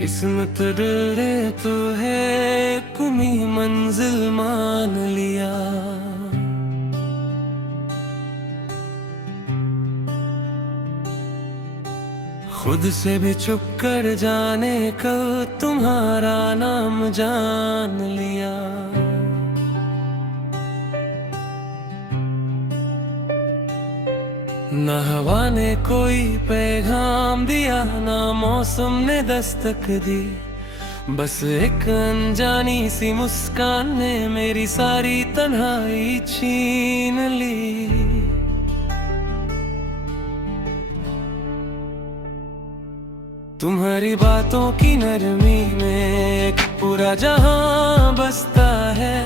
किस्मत डरे तो है कुमी मंजिल मान लिया। खुद से भी चुप कर जाने का तुम्हारा नाम जान लिया। न हवा ने कोई पैगाम दिया, ना मौसम ने दस्तक दी। बस एक अनजानी सी मुस्कान ने मेरी सारी तन्हाई छीन ली। तुम्हारी बातों की नरमी में एक पूरा जहां बसता है।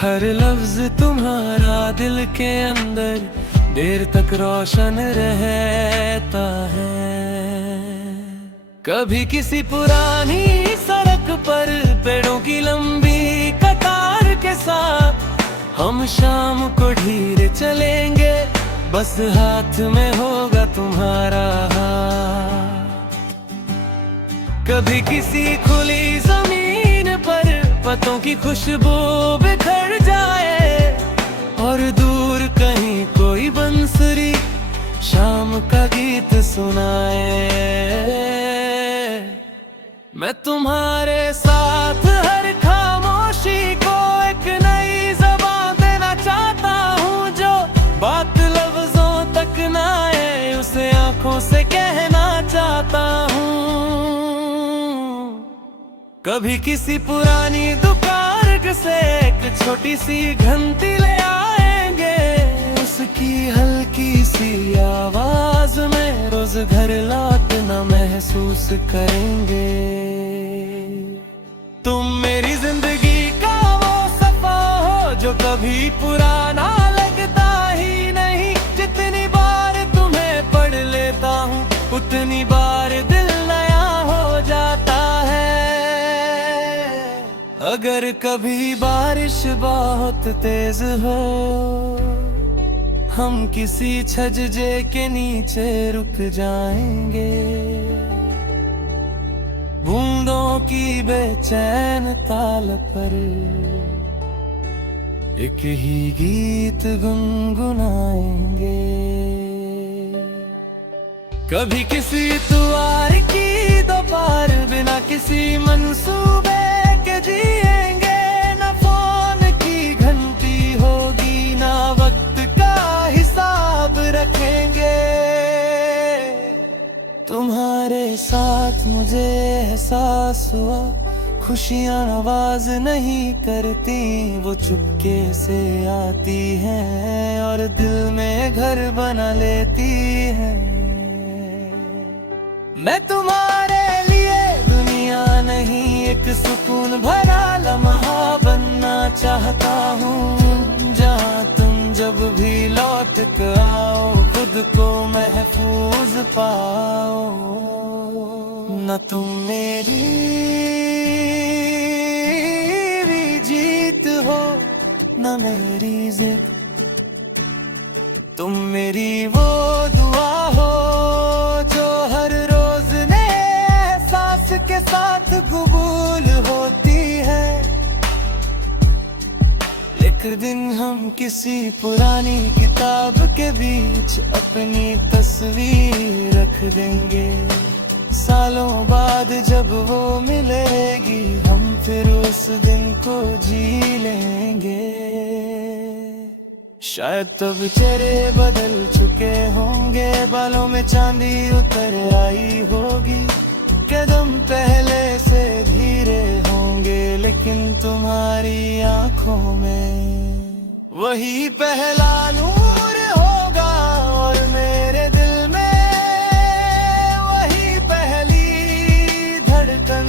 हर लफ्ज तुम्हारा दिल के अंदर देर तक रोशन रहता है। कभी किसी पुरानी सड़क पर पेड़ों की लंबी कतार के साथ हम शाम को धीरे चलेंगे, बस हाथ में होगा तुम्हारा हाथ। कभी किसी खुली जमीन पर पत्तों की खुशबू बिखर जाए और दूर कहीं कोई बंसुरी शाम का गीत सुनाए। मैं तुम्हारे साथ हर खामोशी को एक नई ज़बान देना चाहता हूँ। जो बात लफ्जों तक ना आए उसे आंखों से कहना चाहता हूँ। कभी किसी पुरानी दुकान से एक छोटी सी घंटी ले आएंगे, उसकी हल्की सी आवाज में रोज घर लौटना महसूस करेंगे। तुम मेरी जिंदगी का वो सफा हो जो कभी पुराना लगता ही नहीं। जितनी बार तुम्हें पढ़ लेता हूँ उतनी बार दिल नया हो जाता है। अगर कभी बारिश बहुत तेज हो, हम किसी छज्जे के नीचे रुक जाएंगे। बूंदों की बेचैन ताल पर एक ही गीत गुनगुनाएंगे। कभी किसी तुआर की दोपहर बिना किसी मंसूबे के जिएंगे। न फोन की घंटी होगी ना वक्त का हिसाब रखेंगे। तुम्हारे साथ मुझे एहसास हुआ खुशियाँ आवाज नहीं करती, वो चुपके से आती हैं और दिल में घर बना लेती हैं। मैं तुम्हारे लिए दुनिया नहीं एक सुकून भरा लम्हा बनना चाहता हूँ। जहाँ तुम जब भी लौट कर आओ खुद को महफूज पाओ। न तुम मेरी भी जीत हो न मेरी जिद, तुम मेरी वो दुआ हो जो हर रोज नए एहसास के साथ कबूल होती है। एक दिन हम किसी पुरानी किताब के बीच अपनी तस्वीर रख देंगे। सालों बाद जब वो मिलेगी हम फिर उस दिन को जी लेंगे। शायद तब चेहरे बदल चुके होंगे, बालों में चांदी उतर आई होगी। कदम पहले से धीरे होंगे लेकिन तुम्हारी आंखों में वही पहला नूर होगा और मेरे दिल में वही पहली धड़कन।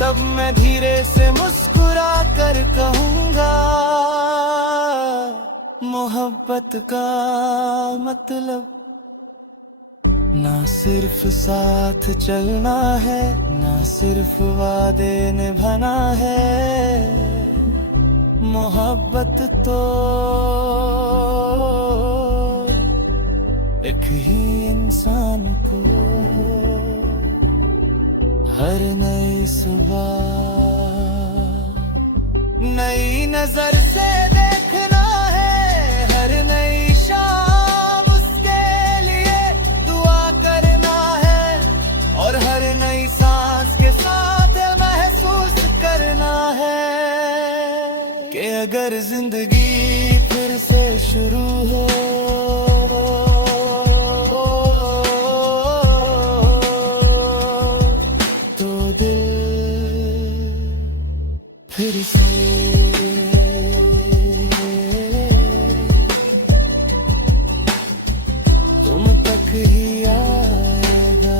तब मैं धीरे से मुस्कुरा कर कहूँगा मोहब्बत का मतलब ना सिर्फ साथ चलना है, ना सिर्फ वादे निभाना है। मोहब्बत तो एक ही इंसान को हर नई सुबह नई नजर से देखना है, हर नई शाम उसके लिए दुआ करना है, और हर नई सांस के साथ महसूस करना है कि अगर जिंदगी फिर से शुरू हो तो दिल फिर से तुम तक ही आएगा।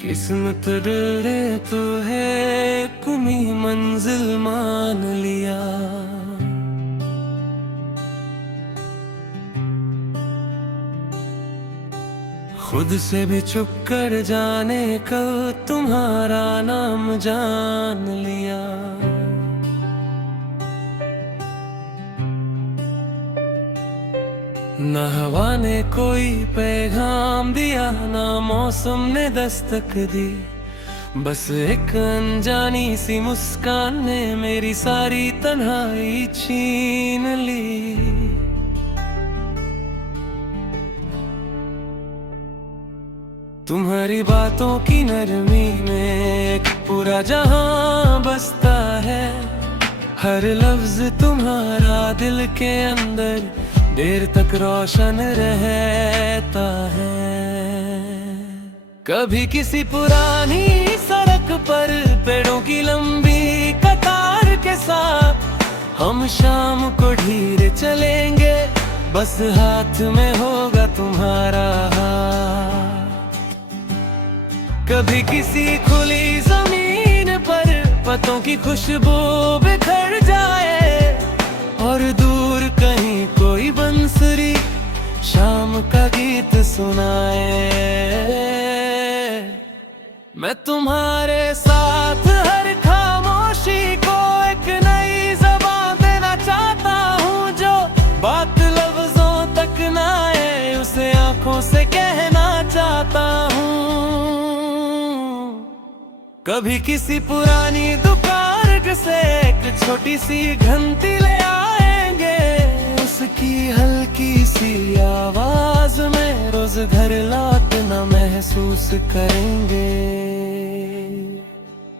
किस्मत डरे तो है कुमी मंजिल मान लिया, खुद से भी चुप कर जाने कल तुम्हारा नाम जान लिया। न हवा ने कोई पैगाम दिया, ना मौसम ने दस्तक दी, बस एक अनजानी सी मुस्कान ने मेरी सारी तन्हाई छीन ली। तुम्हारी बातों की नरमी में एक पूरा जहां बसता है, हर लफ्ज तुम्हारा दिल के अंदर देर तक रोशन रहता है। कभी किसी पुरानी सड़क पर पेड़ों की लंबी कतार के साथ हम शाम को धीरे चलेंगे, बस हाथ में होगा तुम्हारा हाथ। कभी किसी खुली जमीन पर पत्तों की खुशबू बिखर जाए, और दूर कहीं कोई बंसुरी शाम का गीत सुनाए। मैं तुम्हारे साथ हर खामोशी को एक नई ज़बान देना चाहता हूँ, जो बात लफ्जों तक ना आए उसे आंखों से कहना चाहता हूँ। कभी किसी पुरानी दुकान से एक छोटी सी घंटी ले आएंगे, उसकी हल्की सी आवाज में रोज घर लौटना महसूस करेंगे।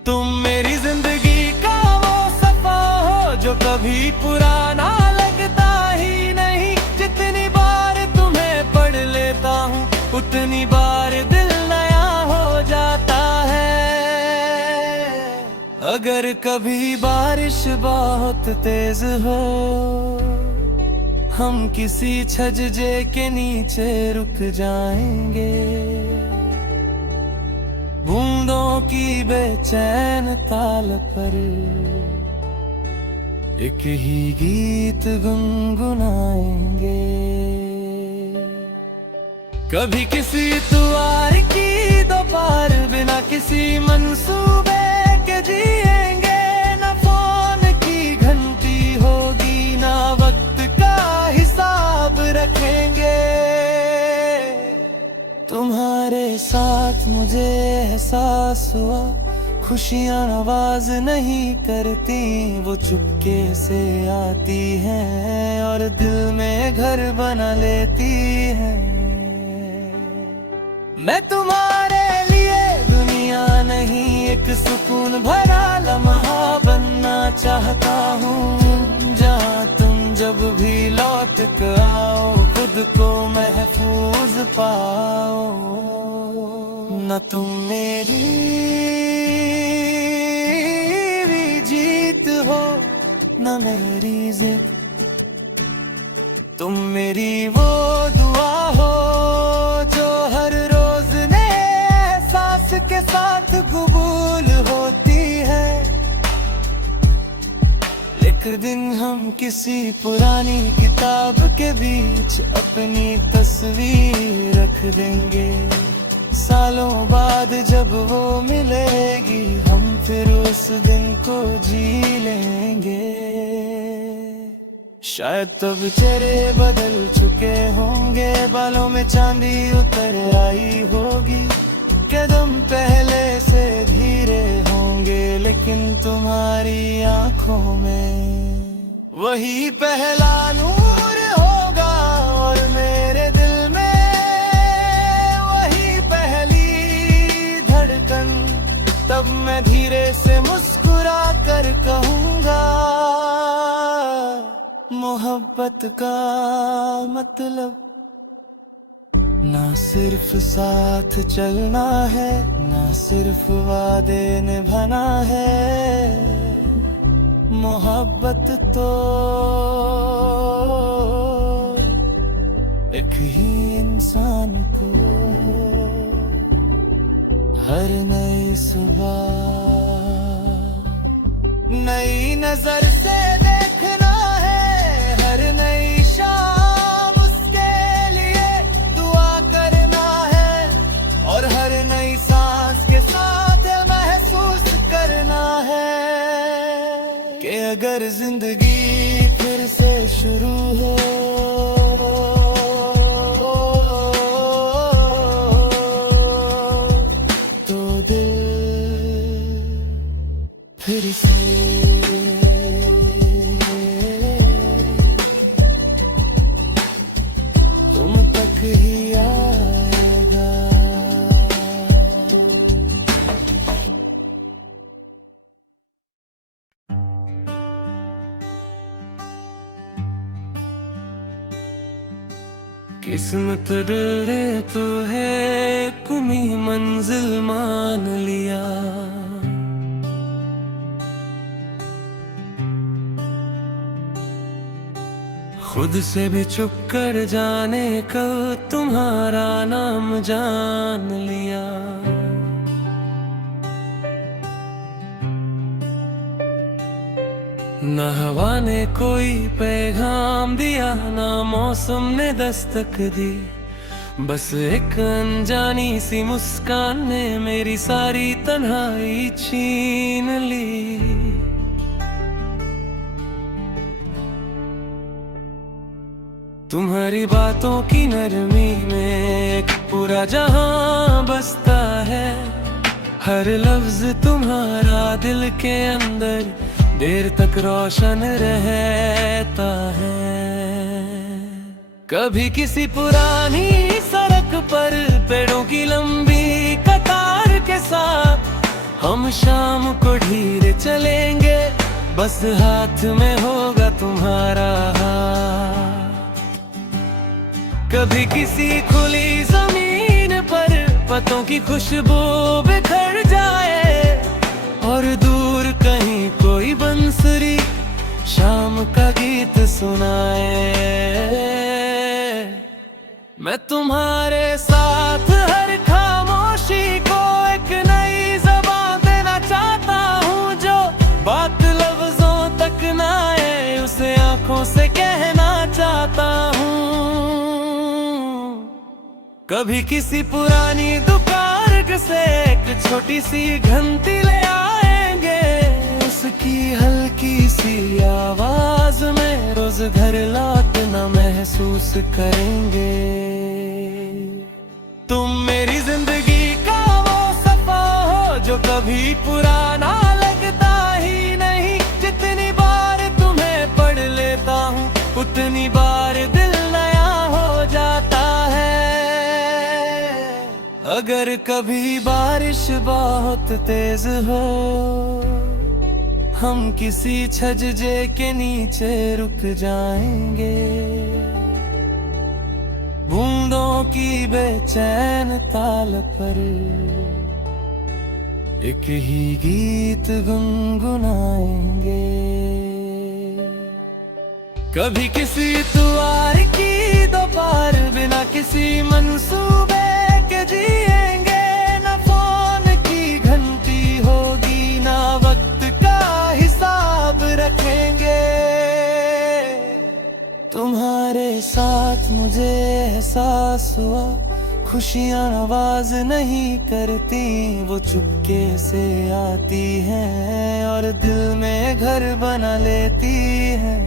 तुम मेरी जिंदगी का वो सफा हो जो कभी पुराना लगता ही नहीं। जितनी बार तुम्हें पढ़ लेता हूँ उतनी बार दिल नया हो जाता है। अगर कभी बारिश बहुत तेज हो, हम किसी छज्जे के नीचे रुक जाएंगे, बूंदों की बेचैन ताल पर एक ही गीत गुनगुनाएंगे। कभी किसी तुआर की दोपहर बिना किसी मंसूबे के जिएंगे, न फोन की घंटी होगी ना वक्त का हिसाब रखेंगे। तुम्हारे साथ मुझे एहसास हुआ खुशियाँ आवाज नहीं करती, वो चुपके से आती हैं और दिल में घर बना लेती हैं। मैं तुम्हारे लिए दुनिया नहीं एक सुकून भरा लम्हा बनना चाहता हूँ, जहाँ तुम जब भी लौट कर आओ खुद को महफूज पाओ। न तुम मेरी भी जीत हो न मेरी जिद, तुम मेरी वो दुआ हो जो हर रोज नए एहसास के साथ कबूल होती है। एक दिन हम किसी पुरानी किताब के बीच अपनी तस्वीर रख देंगे, सालों बाद जब वो मिलेगी हम फिर उस दिन को जी लेंगे। शायद तब चेहरे बदल चुके होंगे, बालों में चांदी उतर आई होगी, कदम पहले से धीरे होंगे, लेकिन तुम्हारी आंखों में वही पहला नूर होगा और मेरे दिल में वही पहली धड़कन। तब मैं धीरे से मुस्कुरा कर कहूँगा, मोहब्बत का मतलब ना सिर्फ साथ चलना है, ना सिर्फ वादे निभाना है। मोहब्बत तो एक ही इंसान को हर नई सुबह नई नजर से देखना है, हर नई शाम उसके लिए दुआ करना है, और हर नई सांस के साथ महसूस करना है कि अगर जिंदगी फिर से शुरू हो तो दिल फिर से तुम तक ही आएगा। किस्मत डरे तो है कुमी मंजिल मान लिया, खुद से भी चुप कर जाने कल तुम्हारा नाम जान लिया। ना हवा ने कोई पैगाम दिया, ना मौसम ने दस्तक दी, बस एक अनजानी सी मुस्कान ने मेरी सारी तन्हाई छीन ली। तुम्हारी बातों की नरमी में एक पूरा जहां बसता है, हर लफ्ज तुम्हारा दिल के अंदर देर तक रोशन रहता है। कभी किसी पुरानी सड़क पर पेड़ों की लंबी कतार के साथ हम शाम को धीरे चलेंगे, बस हाथ में होगा तुम्हारा हाथ। कभी किसी खुली जमीन पर पत्तों की खुशबू बिखर जाए, और दूर कहीं कोई बंसुरी शाम का गीत सुनाए। मैं तुम्हारे साथ हर खामोशी को एक नई ज़बान देना चाहता हूँ, जो बात लफ्जों तक ना आए उसे आंखों से कहना चाहता हूँ। कभी किसी पुरानी दुकान से एक छोटी सी घंटी ले आएंगे, उसकी हल्की सी आवाज में रोज घर लौटना महसूस करेंगे। तुम मेरी जिंदगी का वो सफा हो जो कभी पुराना लगता ही नहीं। जितनी बार तुम्हें पढ़ लेता हूँ उतनी बार दिल नया हो जाता है। अगर कभी बारिश बहुत तेज हो, हम किसी छज्जे के नीचे रुक जाएंगे, बूंदों की बेचैन ताल पर एक ही गीत गुनगुनाएंगे। कभी किसी तुआर की दोपहर बिना किसी मंसूबे के जिएंगे, न फोन की घंटी होगी ना वक्त का हिसाब रखेंगे। तुम्हारे साथ मुझे एहसास हुआ खुशियाँ आवाज नहीं करती, वो चुपके से आती हैं और दिल में घर बना लेती हैं।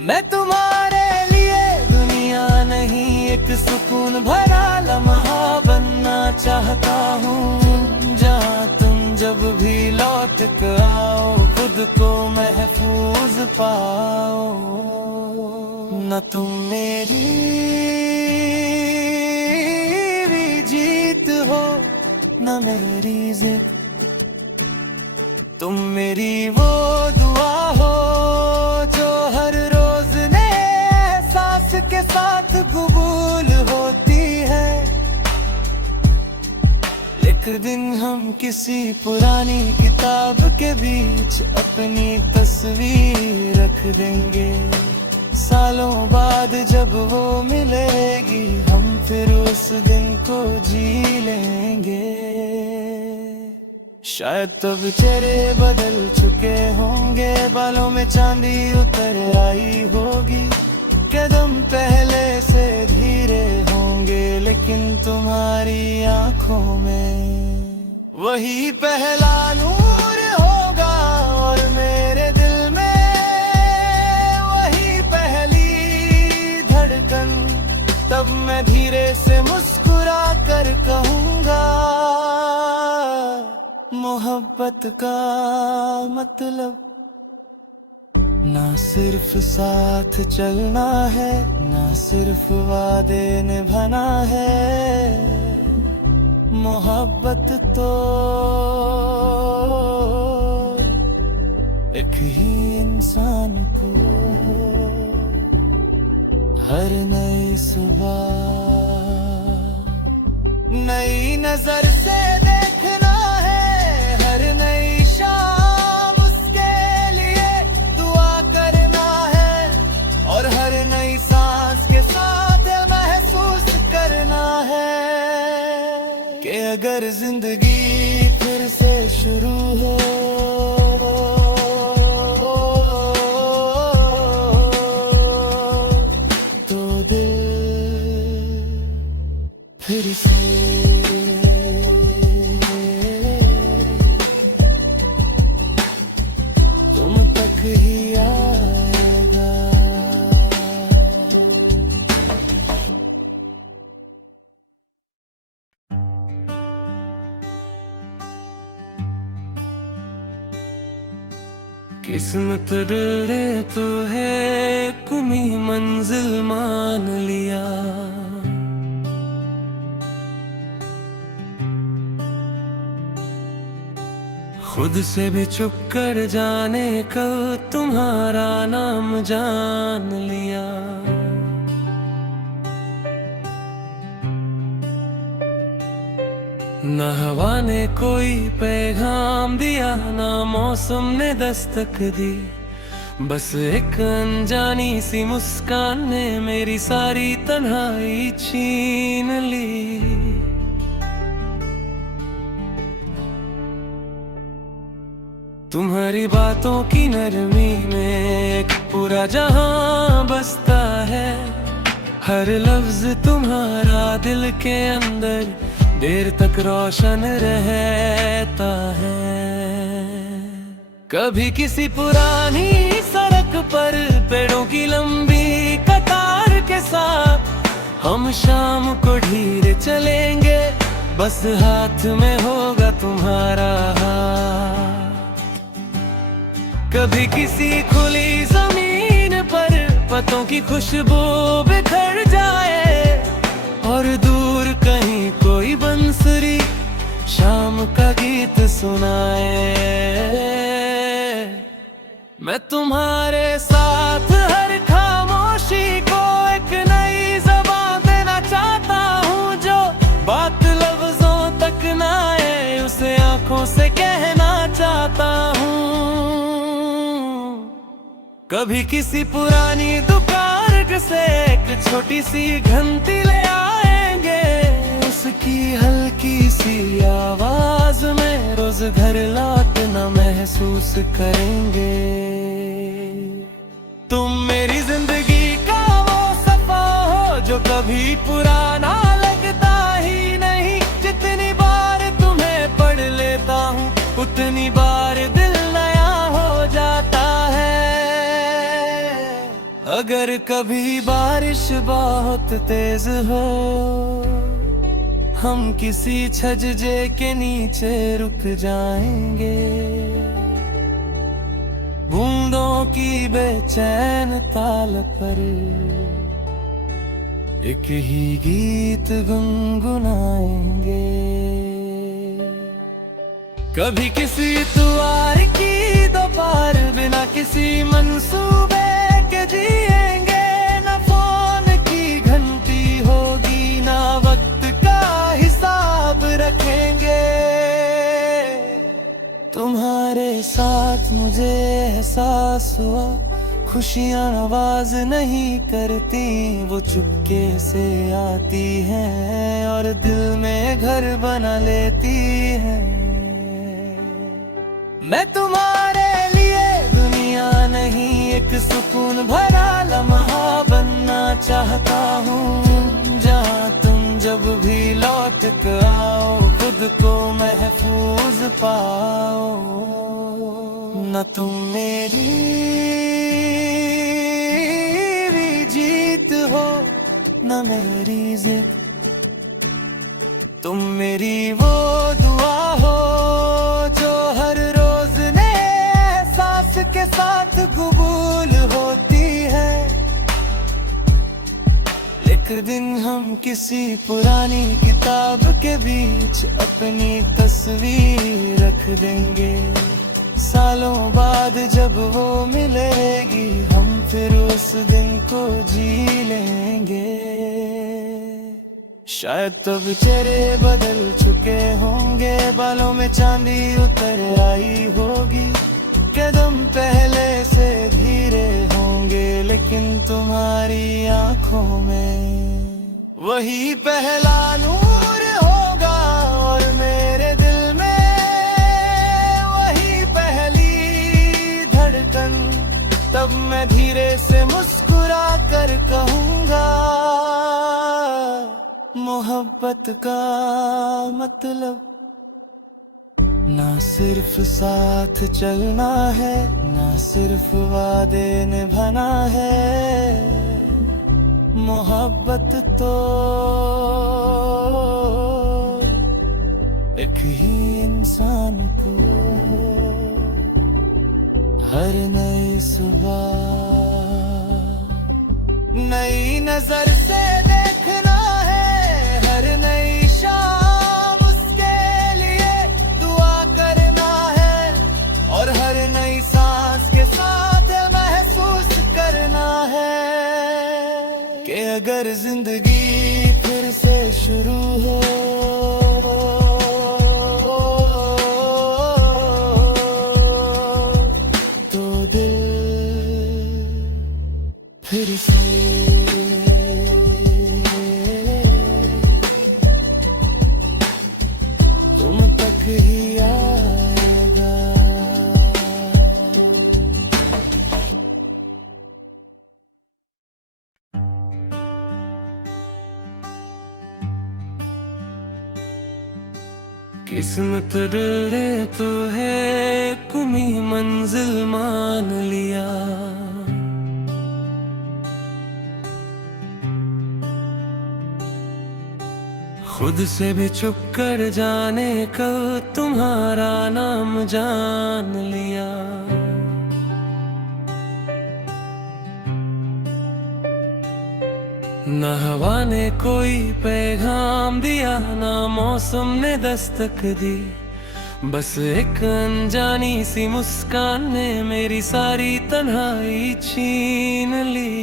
मैं तुम्हारे लिए दुनिया नहीं, एक सुकून भरा लम्हा बनना चाहता हूँ, जहाँ तुम जब भी लौट कर आओ खुद को महफूज पाओ। न तुम मेरी भी जीत हो, न मेरी जिद, तुम मेरी वो दुआ हो जो हर रोज नए सांस के साथ कबूल होती है। एक दिन हम किसी पुरानी किताब के बीच अपनी तस्वीर रख देंगे, सालों बाद जब वो मिलेगी हम फिर उस दिन को जी लेंगे। शायद तब चेहरे बदल चुके होंगे, बालों में चांदी उतर आई होगी, कदम पहले से धीरे होंगे, लेकिन तुम्हारी आंखों में वही पहला नूर होगा और मेरे दिल में वही पहली धड़कन। तब मैं धीरे से मुस्कुरा कर कहूँगा, मोहब्बत का मतलब ना सिर्फ साथ चलना है, ना सिर्फ वादे निभाना है, मोहब्बत तो एक ही इंसान को हर नई सुबह नई नजर से देखना है, हर नई शाम उसके लिए दुआ करना है, और हर नई सांस के साथ महसूस करना है कि अगर जिंदगी फिर से शुरू हो तो दिल फिर से तुम तक ही आएगा। किस्मत डरे तो है कुमी मंजिल मान लिया, खुद से भी चुप कर जाने कल तुम्हारा नाम जान लिया। न हवा ने कोई पैगाम दिया, ना मौसम ने दस्तक दी, बस एक अनजानी सी मुस्कान ने मेरी सारी तन्हाई छीन ली। तुम्हारी बातों की नरमी में एक पूरा जहां बसता है, हर लफ्ज तुम्हारा दिल के अंदर देर तक रोशन रहता है। कभी किसी पुरानी सड़क पर पेड़ों की लंबी कतार के साथ हम शाम को धीरे चलेंगे, बस हाथ में होगा तुम्हारा हाथ। कभी किसी खुली जमीन पर पत्तों की खुशबू बिखर जाए, और दूर कहीं कोई बंसुरी शाम का गीत सुनाए। मैं तुम्हारे साथ हर खामोशी को एक नई ज़बान देना चाहता हूँ, जो बात लफ्जों तक ना आए उसे आंखों से कहना चाहता हूँ। कभी किसी पुरानी दुकान से एक छोटी सी घंटी ले आएंगे, उसकी हल्की सी आवाज में रोज घर लौटना महसूस करेंगे। तुम मेरी जिंदगी का वो सफा हो जो कभी कभी पुराना लगता ही नहीं। जितनी बार तुम्हें पढ़ लेता हूँ उतनी बार दिल नया हो जाता है। अगर कभी बारिश बहुत तेज हो, हम किसी छज्जे के नीचे रुक जाएंगे। बूंदों की बेचैन ताल पर एक ही गीत गुनगुनाएंगे। कभी किसी द्वार की दोपहर बिना किसी मंसूबे के जिएंगे। न फोन की घंटी होगी ना वक्त का हिसाब रखेंगे। तुम्हारे साथ मुझे एहसास हुआ खुशियाँ आवाज नहीं करती, वो चुपके से आती हैं और दिल में घर बना लेती हैं। मैं तुम्हारे लिए दुनिया नहीं एक सुकून भरा लम्हा बनना चाहता हूँ। जहाँ तुम जब भी लौट कर आओ खुद को महफूज पाओ। न तुम मेरी भी जीत हो न मेरी जिद, तुम मेरी वो दुआ हो जो हर रोज नए एहसास के साथ कबूल होती है। एक दिन हम किसी पुरानी किताब के बीच अपनी तस्वीर रख देंगे। सालों बाद जब वो मिलेगी हम फिर उस दिन को जी लेंगे। शायद तब चेहरे बदल चुके होंगे, बालों में चांदी उतर आई होगी। कदम पहले से धीरे होंगे लेकिन तुम्हारी आंखों में वही पहला नूर होगा और मेरे दिल में वही पहली धड़कन। तब मैं धीरे से मुस्कुरा कर कहूँगा मोहब्बत का मतलब ना सिर्फ साथ चलना है, ना सिर्फ वादे निभाना है। मोहब्बत तो एक ही इंसान को हर नई सुबह नई नजर से देखना है। हर नई शाम उसके लिए दुआ करना है और हर नई सांस के साथ महसूस करना है कि अगर जिंदगी फिर से शुरू हो तो दिल फिर से ही आएगा। किस्मत ने तो है कुमी मंजिल मान लिया। खुद से भी चुप कर जाने कल तुम्हारा नाम जान लिया। न हवा ने कोई पैगाम दिया, ना मौसम ने दस्तक दी। बस एक अनजानी सी मुस्कान ने मेरी सारी तन्हाई छीन ली।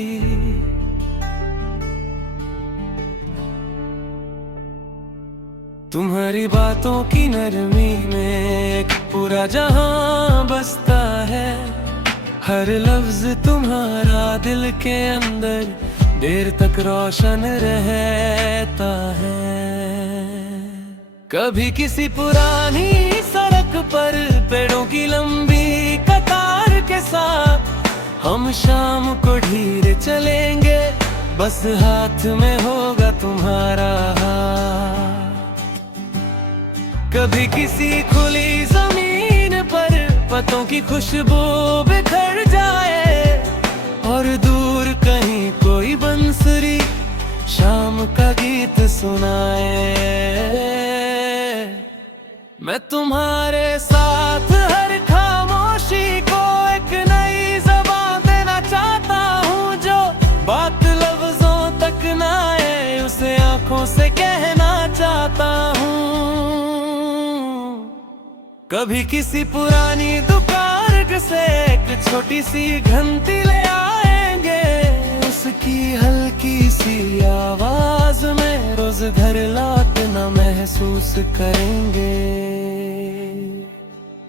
तुम्हारी बातों की नरमी में एक पूरा जहां बसता है। हर लफ्ज तुम्हारा दिल के अंदर देर तक रोशन रहता है। कभी किसी पुरानी सड़क पर पेड़ों की लंबी कतार के साथ हम शाम को धीरे चलेंगे। बस हाथ में होगा तुम्हारा हाथ। कभी किसी खुली जमीन पर पत्तों की खुशबू बिखर जाए, और दूर कहीं कोई बंसुरी शाम का गीत सुनाए। मैं तुम्हारे साथ हर खामोशी को एक नई ज़बान देना चाहता हूँ, जो बात लफ्जों तक ना आए उसे आंखों से कहना चाहता हूँ। कभी किसी पुरानी दुकान से एक छोटी सी घंटी ले आएंगे, उसकी हल्की सी आवाज में रोज घर लौटना महसूस करेंगे।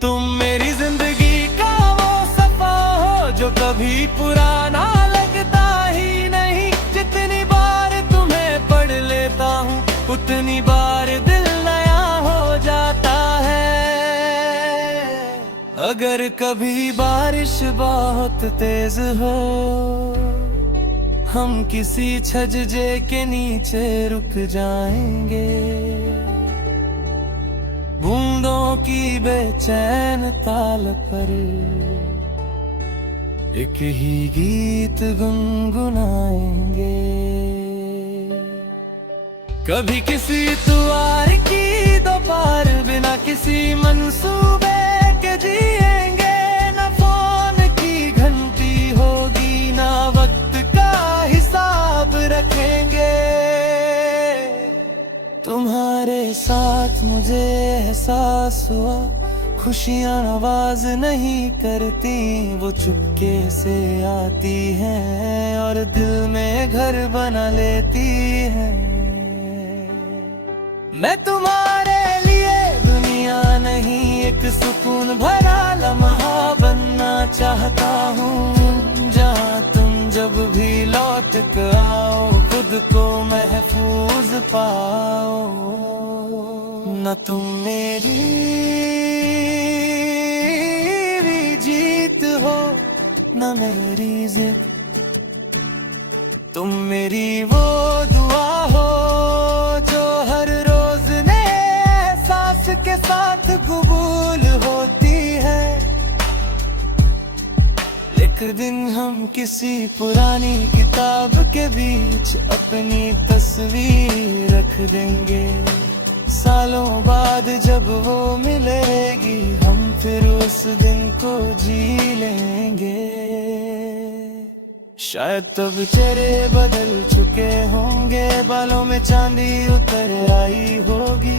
तुम मेरी जिंदगी का वो सफा हो जो कभी पुराना लगता ही नहीं। जितनी बार तुम्हें पढ़ लेता हूँ उतनी बार दिल नया हो जाता है। अगर कभी बारिश बहुत तेज हो, हम किसी छज्जे के नीचे रुक जाएंगे। बूंदों की बेचैन ताल पर एक ही गीत गुनगुनाएंगे। कभी किसी तुआर की दोपहर बिना किसी मंसूबे के जिएंगे। न फोन की घंटी होगी ना वक्त का हिसाब रखेंगे। तुम्हारे साथ मुझे एहसास हुआ खुशियाँ आवाज नहीं करती, वो चुपके से आती हैं और दिल में घर बना लेती हैं। मैं तुम्हारे लिए दुनिया नहीं एक सुकून भरा लम्हा बनना चाहता हूँ, जहाँ तुम जब भी लौट कर आओ खुद को महफूज पाओ। न तुम मेरी भी जीत हो न मेरी जिद, तुम मेरी वो दुआ हो जो हर रोज नए सांस के साथ कबूल होती है। एक दिन हम किसी पुरानी किताब के बीच अपनी तस्वीर रख देंगे। सालों बाद जब वो मिलेगी हम फिर उस दिन को जी लेंगे। शायद तब चेहरे बदल चुके होंगे, बालों में चांदी उतर आई होगी,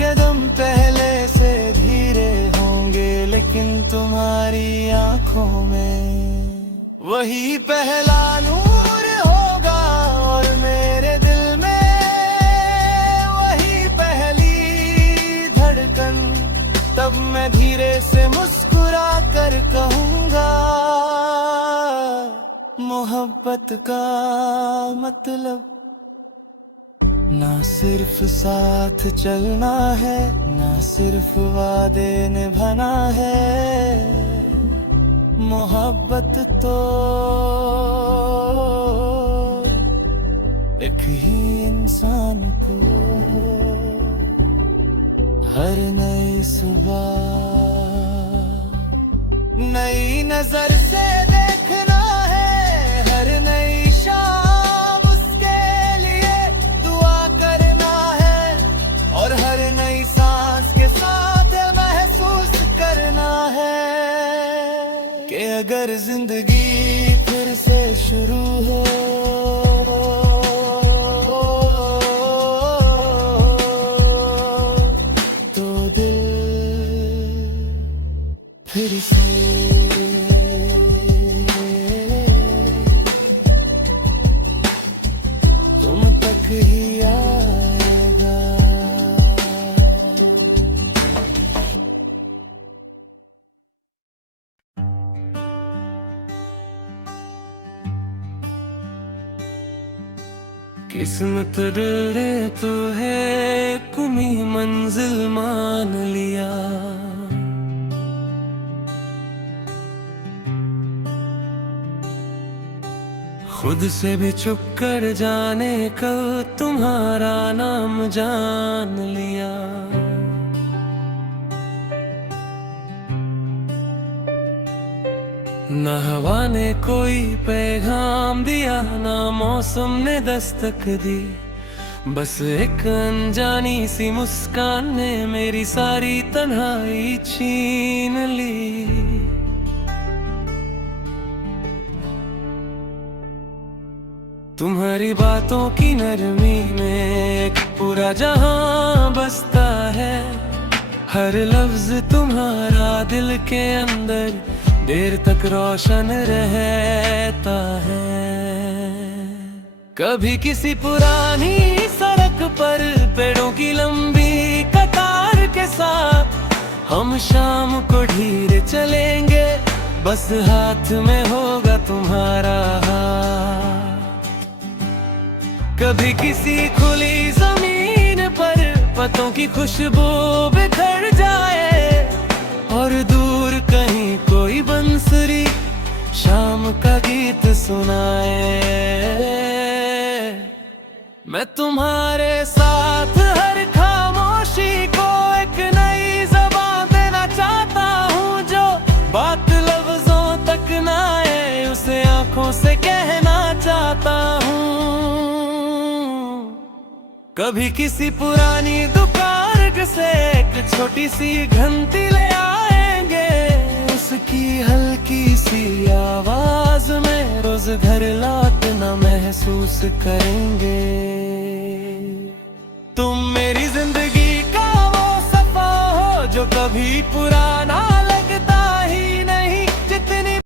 कदम पहले से धीरे होंगे, लेकिन तुम्हारी आंखों में वही पहला नूर होगा और मेरे दिल में वही पहली धड़कन। तब मैं धीरे से मुस्कुरा कर कहूँगा, मोहब्बत का मतलब ना सिर्फ साथ चलना है, ना सिर्फ वादे निभाना है। मोहब्बत तो एक ही इंसान को हर नई सुबह नई नजर से देखना है। हर नई शाम उसके लिए दुआ करना है और हर नई सांस के साथ महसूस करना है कि अगर जिंदगी फिर से शुरू हो तो दिल फिर से तुम तक ही आएगा। किस्मत ने तो है कुमी मंजिल मान लिया, खुद से भी चुप कर जाने कल तुम्हारा नाम जान लिया। न हवा ने कोई पैगाम दिया, ना मौसम ने दस्तक दी, बस एक अनजानी सी मुस्कान ने मेरी सारी तन्हाई छीन ली। तुम्हारी बातों की नरमी में एक पूरा जहां बसता है, हर लफ्ज तुम्हारा दिल के अंदर देर तक रोशन रहता है। कभी किसी पुरानी सड़क पर पेड़ों की लंबी कतार के साथ हम शाम को धीरे चलेंगे, बस हाथ में होगा तुम्हारा हाथ। कभी किसी खुली जमीन पर पत्तों की खुशबू बिखर जाए, और दूर कहीं कोई बंसुरी शाम का गीत सुनाए। मैं तुम्हारे साथ हर खामोशी को एक नई ज़बान देना चाहता हूँ, जो बात लफ्जों तक ना आए उसे आंखों से कहना चाहता हूँ। कभी किसी पुरानी दुकान से एक छोटी सी घंटी ले आएंगे, उसकी हल्की सी आवाज में रोज घर लौटना महसूस करेंगे। तुम मेरी जिंदगी का वो सफा हो जो कभी पुराना